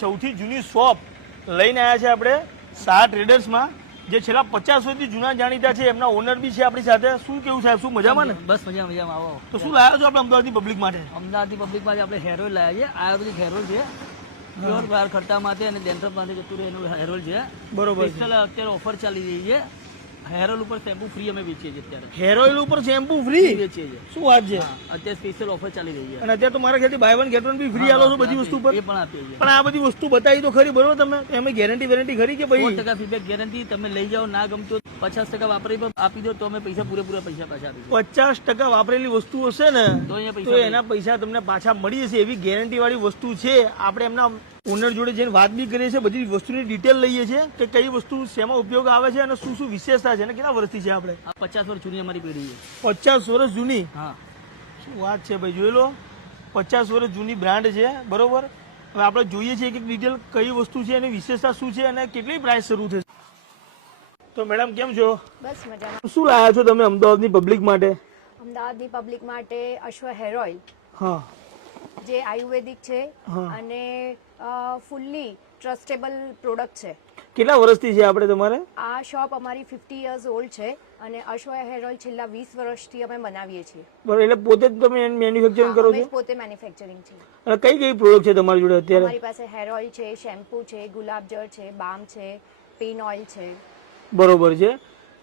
સૌથી જૂની શોપ લઈને આવ્યા છે આપણે શાહ ટ્રેડર્સમાં, જે છેલ્લા 50 વર્ષથી જૂના જાણીતા છે. એમના ઓનર બી છે આપણી સાથે. શું કેવું સાહેબ, શું મજામાં ને? બસ મજામાં આવો. તો શું લાવ્યો છો આપણે અમદાવાદની પબ્લિક માટે? અમદાવાદની પબ્લિક માટે આપણે હેર ઓઇલ લાવ્યા છે, આયુર્વેદિક હેર ઓઇલ છે, પ્યોર વાળ ખરતા માટે અને ડેન્ડ્રફ માટે જતું રહે એનું હેર ઓઇલ છે. બરોબર. અત્યારે ઓફર ચાલી રહી છે. હેર ઓઇલ ઉપર શેમ્પુ ફ્રી અમે વેચીએ છીએ અત્યારે. હેર ઓઇલ ઉપર શેમ્પુ ફ્રી વેચીએ છીએ. શું વાત છે? અત્યારે સ્પેશિયલ ઓફર ચાલી રહી છે. અને અત્યારે તો મારા ખ્યાલથી બાય વન ગેટ વન બી ફ્રી આલો છો બધી વસ્તુ પર. એ પણ આપીએ છીએ. પણ આ બધી વસ્તુ બતાવી તો ખરી, બરોબર? તમે એમાં ગેરંટી વેરંટી ખરી કે ભાઈ? 100% ફીડબેક ગેરંટી. તમે લઈ જાઓ, ના ગમતો 50% વાપરી આપી દો તો અમે પૂરેપૂરા પૈસા પાછા આપીશું. 50% વાપરેલી વસ્તુ હશે ને તો એના પૈસા તમને પાછા મળી જશે, એવી ગેરંટી વાળી વસ્તુ છે. આપણે એમના ઓનર જોડે જઈને વાત બી કરીએ છીએ, બધી વસ્તુની ડિટેલ લઈએ છીએ કે કઈ વસ્તુ શેમાં ઉપયોગ આવે છે અને શું શું વિશેષતા છે અને કેટલા વર્ષથી છે આપણે. આ 50 વર્ષ જૂની અમારી પેઢી છે. 50 વર્ષ જૂની? હા. શું વાત છે ભાઈ, જોઈ લો. 50 વર્ષ જૂની બ્રાન્ડ છે, બરોબર. હવે આપણે જોઈએ છીએ કે ડિટેલ કઈ વસ્તુ છે એની વિશેષતા શું છે અને કેટલી પ્રાઇસ શરૂ થશે. તો મેડમ કેમ છો? બસ મજામાં. શું લાવ્યા છો તમે અમદાવાદની પબ્લિક માટે? અમદાવાદની પબ્લિક માટે અશ્વ હેર ઓઇલ, હા, જે આયુર્વેદિક છે અને ફૂલ્લી ટ્રસ્ટેબલ પ્રોડક્ટ છે. કેટલા વર્ષથી છે આપણે તમારે? આ શોપ અમારી 50 યર્સ ઓલ્ડ છે અને અશ્વ હેર ઓઇલ છેલ્લા 20 વર્ષથી અમે બનાવીએ છીએ. બરાબર. એટલે પોતે જ તમે મેન્યુફેક્ચરિંગ કરો છો? પોતે મેન્યુફેક્ચરિંગ છે. અને કઈ કઈ પ્રોડક્ટ છે તમારી જોડે અત્યારે? અમારી પાસે હેર ઓઇલ છે, શેમ્પુ છે, ગુલાબજળ છે, બામ છે, પેન ઓઇલ છે. બરોબર છે.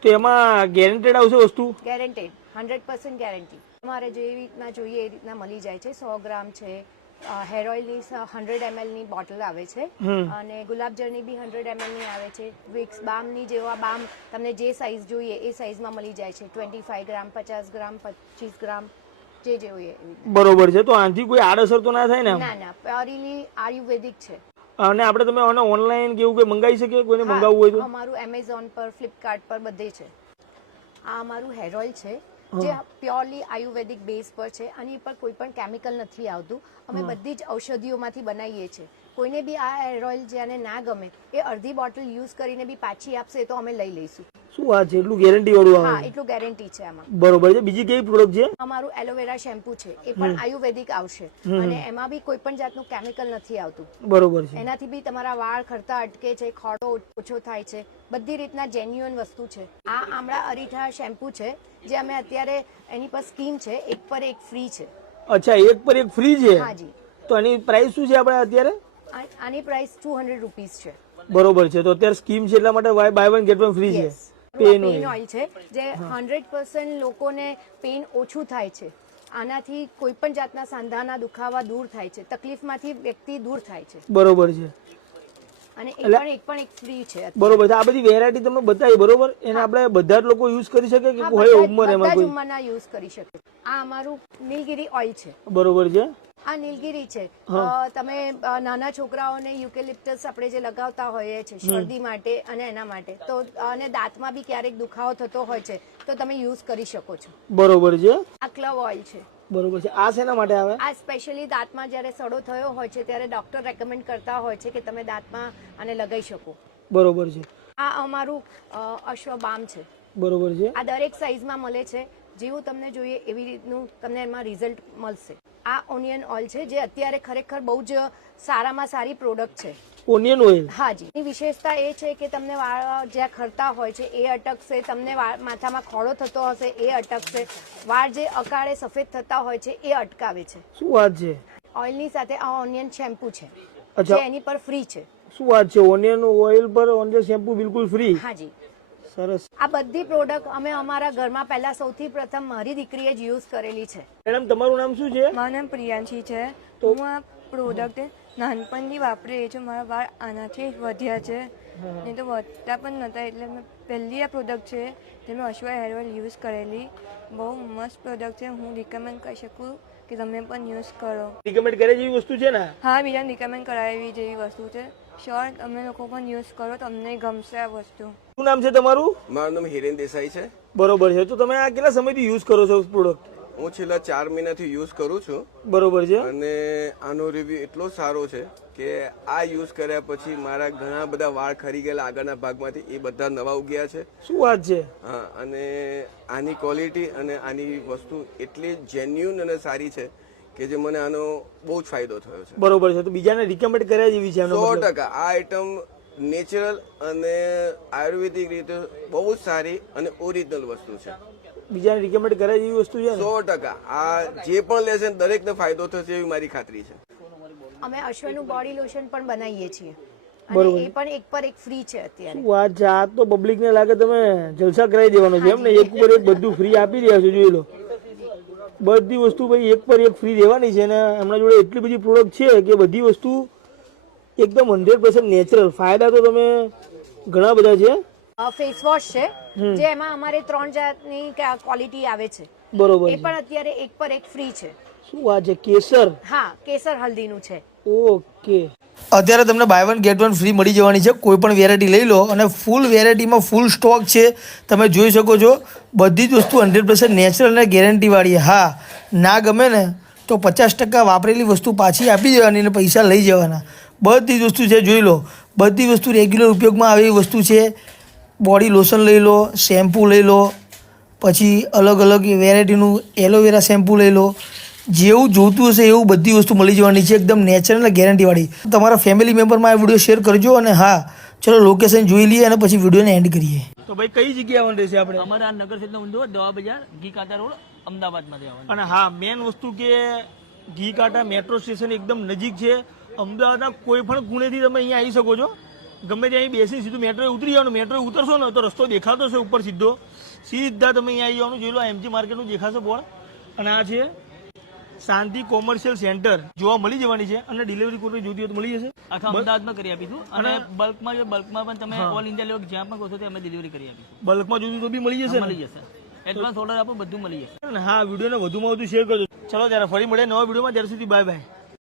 તો એમાં ગેરંટેડ આવશે વસ્તુ? Guaranteed, 100% guarantee. તમારે જેવી રીતના જોઈએ એ રીતના મળી જાય છે. 100 ગ્રામ છે. હેર ઓઇલની 100 ml ની બોટલ આવે છે અને ગુલાબજળની બી 100 ml ની આવે છે. વિક્સ બામની જેવા બામ તમને જે સાઇઝ જોઈએ એ સાઇઝમાં મળી જાય છે. 25 ગ્રામ, 50 ગ્રામ, 25 ગ્રામ, જે જોઈએ. બરોબર છે. તો આનાથી કોઈ આડઅસર તો ના થાય ને? ના ના, પ્યોરલી આયુર્વેદિક છે. અને આપણે તમે ઓનલાઈન કેવું કોઈ મંગાવી શકીએ, કોઈને મંગાવવું હોય તો? અમારું એમેઝોન પર, ફ્લિપકાર્ટ પર બધે છે. આ અમારું હેર ઓઇલ છે જે પ્યોરલી આયુર્વેદિક બેઝ પર છે. આની પર કોઈ પણ કેમિકલ નથી આવતું. અમે બધી જ ઔષધિઓમાંથી બનાવીએ છીએ. કોઈને બી આ હેર ઓઇલ જેને ના ગમે એ અડધી બોટલ યુઝ કરીને બી પાછી આપશે તો અમે લઈ લઈશું. શું વાત છે, એટલું ગેરંટી વાળું આવે? હા, એટલું ગેરંટી છે આમાં. બરોબર છે. બીજી કઈ પ્રોડક્ટ છે? અમારું એલોવેરા શેમ્પુ છે, એ પણ આયુર્વેદિક આવશે અને એમાં બી કોઈ પણ જાતનું કેમિકલ નથી આવતું. બરોબર છે. એનાથી બી તમારા વાળ ખરતા અટકે છે, ખોડો ઓછો થાય છે, બધી રીતના જેન્યુઅન વસ્તુ છે. આ આમળા અરીઠા શેમ્પુ છે જે અમે અત્યારે એની પર સ્કીમ છે, એક પર એક ફ્રી છે. અચ્છા, એક પર એક ફ્રી છે? હાજી. તો આની પ્રાઇસ શું છે આપણે અત્યારે? આની પ્રાઇસ 200 રૂપીસ છે. બરોબર છે. તો અત્યારે સ્કીમ છે એટલા માટે buy one get one free છે. પેન ઓઇલ છે જે 100% લોકોને પેન ઓછું થાય છે. આનાથી કોઈ પણ જાતના સાંધાના દુખાવા દૂર થાય છે, તકલીફમાંથી વ્યક્તિ દૂર થાય છે. બરોબર છે. અને એક પણ એક ફ્રી છે. બરોબર છે. આ બધી વેરાયટી તમે બતાવી, બરોબર? એને આપણે બધા જ લોકો યુઝ કરી શકે કે કોઈ ઉંમર એમાં કોઈ? ઉંમરના યુઝ કરી શકે. આ અમારું નીલગિરી ઓઇલ છે. બરોબર છે. આ નીલગિરી છે. તમે નાના છોકરાઓને યુકેલિપ્ટસ આપણે જે લગાવતા હોઈએ છીએ શરદી માટે અને એના માટે, તો અને દાંતમાં બી ક્યારેક દુખાવો થતો હોય છે તો તમે યુઝ કરી શકો છો. બરોબર છે. આ ક્લવ ઓઇલ છે. બરોબર છે. આ શેના માટે આવે? આ સ્પેશિયલી દાંતમાં જ્યારે સડો થયો હોય છે ત્યારે ડોક્ટર રેકમેન્ડ કરતા હોય છે કે તમે દાંતમાં આને લગાવી શકો. બરોબર છે. આ અમારું અશ્વબામ છે. બરોબર છે. આ દરેક સાઈઝમાં મળે છે. જેવું તમને જોઈએ એવી રીતનું તમને એમાં રિઝલ્ટ મળશે. આ ઓનિયન ઓઇલ છે જે અત્યારે ખરેખર બહુ જ સારામાં સારી પ્રોડક્ટ છે. Onion oil? હાજી. એની વિશેષતા એ છે કે તમને વાળ જ્યાં ખરતા હોય છે એ અટકશે, તમને માથામાં ખોડો થતો હશે એ અટકશે, વાળ જે અકાળે સફેદ થતા હોય છે એ અટકાવે છે. શું વાત છે? ઓઇલની સાથે આ ઓનિયન શેમ્પુ છે જે એની પર ફ્રી છે. શું વાત છે? ઓનિયન ઓઇલ પર ઓનિયન શેમ્પુ બિલકુલ ફ્રી? હાજી. સરસ. આ બધી પ્રોડક્ટ અમે અમારા ઘરમાં પહેલા સૌથી પ્રથમ મારી દીકરીએ જ યુઝ કરેલી છે. મેડમ તમારું નામ શું છે? મારું નામ પ્રિયાંશી છે. હું આ પ્રોડક્ટ નાનપણથી વાપરી રહી છું. મારા વાળ આનાથી વધ્યા છે, નહીં તો વધતા પણ નહોતા. એટલે મેં પહેલી આ પ્રોડક્ટ છે જે મેં અશ્વ હેર ઓઇલ યુઝ કરેલી. બહુ મસ્ત પ્રોડક્ટ છે. હું રિકમેન્ડ કરી શકું કે તમે પણ યુઝ કરો. રિકમેન્ડ કરે જેવી વસ્તુ છે ને? હા, બીજાને રિકમેન્ડ કરાવી જેવી વસ્તુ છે. શ્યોર તમે લોકો પણ યુઝ કરો, તમને ગમશે આ વસ્તુ. શું નામ છે તમારું? મારું નામ હિરેન દેસાઈ છે. બરોબર છે. તો તમે આ કેટલા સમયથી યુઝ કરો છો પ્રોડક્ટ? હું છેલ્લા 4 મહિનાથી યુઝ કરું છું. બરોબર છે. અને આનો રિવ્યુ એટલો સારો છે કે આ યુઝ કર્યા પછી મારા ઘણા બધા વાળ ખરી ગયેલા આગળના ભાગમાંથી એ બધા નવા ઉગ્યા છે. શું વાત છે? હા, અને આની ક્વોલિટી અને આની વસ્તુ એટલી જેન્યુન અને સારી છે કે જે મને આનો બહુ જ ફાયદો થયો છે. બરોબર છે. તો બીજાને રિકમેન્ડ કર્યા જેવી છે એમનો મતલબ. 100% આ આઈટમ નેચરલ અને આયુર્વેદિક રીતે બહુ જ સારી અને ઓરિજિનલ વસ્તુ છે. બીજાને રિકમેન્ડ કર્યા જેવી વસ્તુ છે ને. 100% આ જે પણ લેશે ને દરેકને ફાયદો થશે એવી મારી ખાતરી છે. અમે અશ્વનું બોડી લોશન પણ બનાવીએ છીએ અને એ પણ એક પર એક ફ્રી છે અત્યારે. શું વાત છે, આ તો પબ્લિક ને લાગે તમે જલસા કરાવી દેવાનો છે એમ ને. એક પર એક બધું ફ્રી આપી રહ્યા છો, જોઈ લો. બધી વસ્તુ ભાઈ એક પર એક ફ્રી દેવાની છે ને એમના જોડે એટલી બધી પ્રોડક્ટ છે કે બધી વસ્તુ એકદમ 100% નેચરલ. ફાયદા તો તમે ઘણા બધા છે. ફેસ વોશ છે જે એમાં અમારે 3 જાતની ક્વોલિટી આવે છે. બરોબર એ છે. પણ અત્યારે એક પર એક ફ્રી છે. શું વાત છે, કેસર. હા, કેસર હલ્દીનું છે. ઓકે. અત્યારે તમને બાય 1 ગેટ 1 ફ્રી મળી જવાની છે. કોઈ પણ વેરાયટી લઈ લો અને ફૂલ વેરાયટીમાં ફૂલ સ્ટોક છે. તમે જોઈ શકો છો બધી જ વસ્તુ 100% નેચરલ અને ગેરંટીવાળી. હા, ના ગમે ને તો 50% વાપરેલી વસ્તુ પાછી આપી દેવાની અને પૈસા લઈ જવાના. બધી જ વસ્તુ છે, જોઈ લો. બધી વસ્તુ રેગ્યુલર ઉપયોગમાં આવે એવી વસ્તુ છે. બોડી લોશન લઈ લો, શેમ્પૂ લઈ લો, પછી અલગ અલગ વેરાયટીનું એલોવેરા શેમ્પૂ લઈ લો. જેવું જોતું હશે એવું બધી વસ્તુ મળી જવાની છે, એકદમ નેચરલ અને ગેરંટીવાળી. તમારા ફેમિલી મેમ્બરમાં આ વિડીયો શેર કરજો. અને હા, ચલો લોકેશન જોઈ લઈએ અને પછી વિડીયોને એન્ડ કરીએ. તો ભાઈ કઈ જગ્યાએ આવવાનું રહેશે આપણે? અમારા નગર ક્ષેત્ર ઊંધો દવા બજાર ઘી કાંટા રોડ અમદાવાદમાંથી આવવાનું. અને હા, મેન વસ્તુ કે ઘી કાંટા મેટ્રો સ્ટેશન એકદમ નજીક છે. અમદાવાદના કોઈ પણ ખૂણેથી તમે અહીંયા આવી શકો છો. ગમે ત્યાં બેસી સીધું મેટ્રો ઉતરી જવાનું. મેટ્રો ઉતરશો ને તો રસ્તો દેખાતો છે ઉપર સીધો. સીધા તમે અહીંયા આવી જવાનું. જોઈ લો, એમજી માર્કેટનું દેખાશે બોર્ડ. અને આ છે શાંતિ કોમર્શિયલ સેન્ટર. જોવા મળી જવાની છે. અને ડિલિવરી કોઈ જોતી હોય તો મળી જશે. આખા અમદાવાદમાં કરી આપીશું. અને બલ્કમાં પણ તમે ઓલ ઇન્ડિયા લેવલ જ્યાં પણ કહો છો અમે ડિલિવરી કરી આપીશું. બલ્કમાં જોતું તો બી મળી જશે. મળી જશે. એડવાન્સ ઓર્ડર આપો, બધું મળી જશે. હા, વિડીયોને વધુમાં વધુ શેર કરજો. ચલો ત્યારે ફરી મળે નવા વિડીયોમાં. ત્યાર સુધી બાય બાય.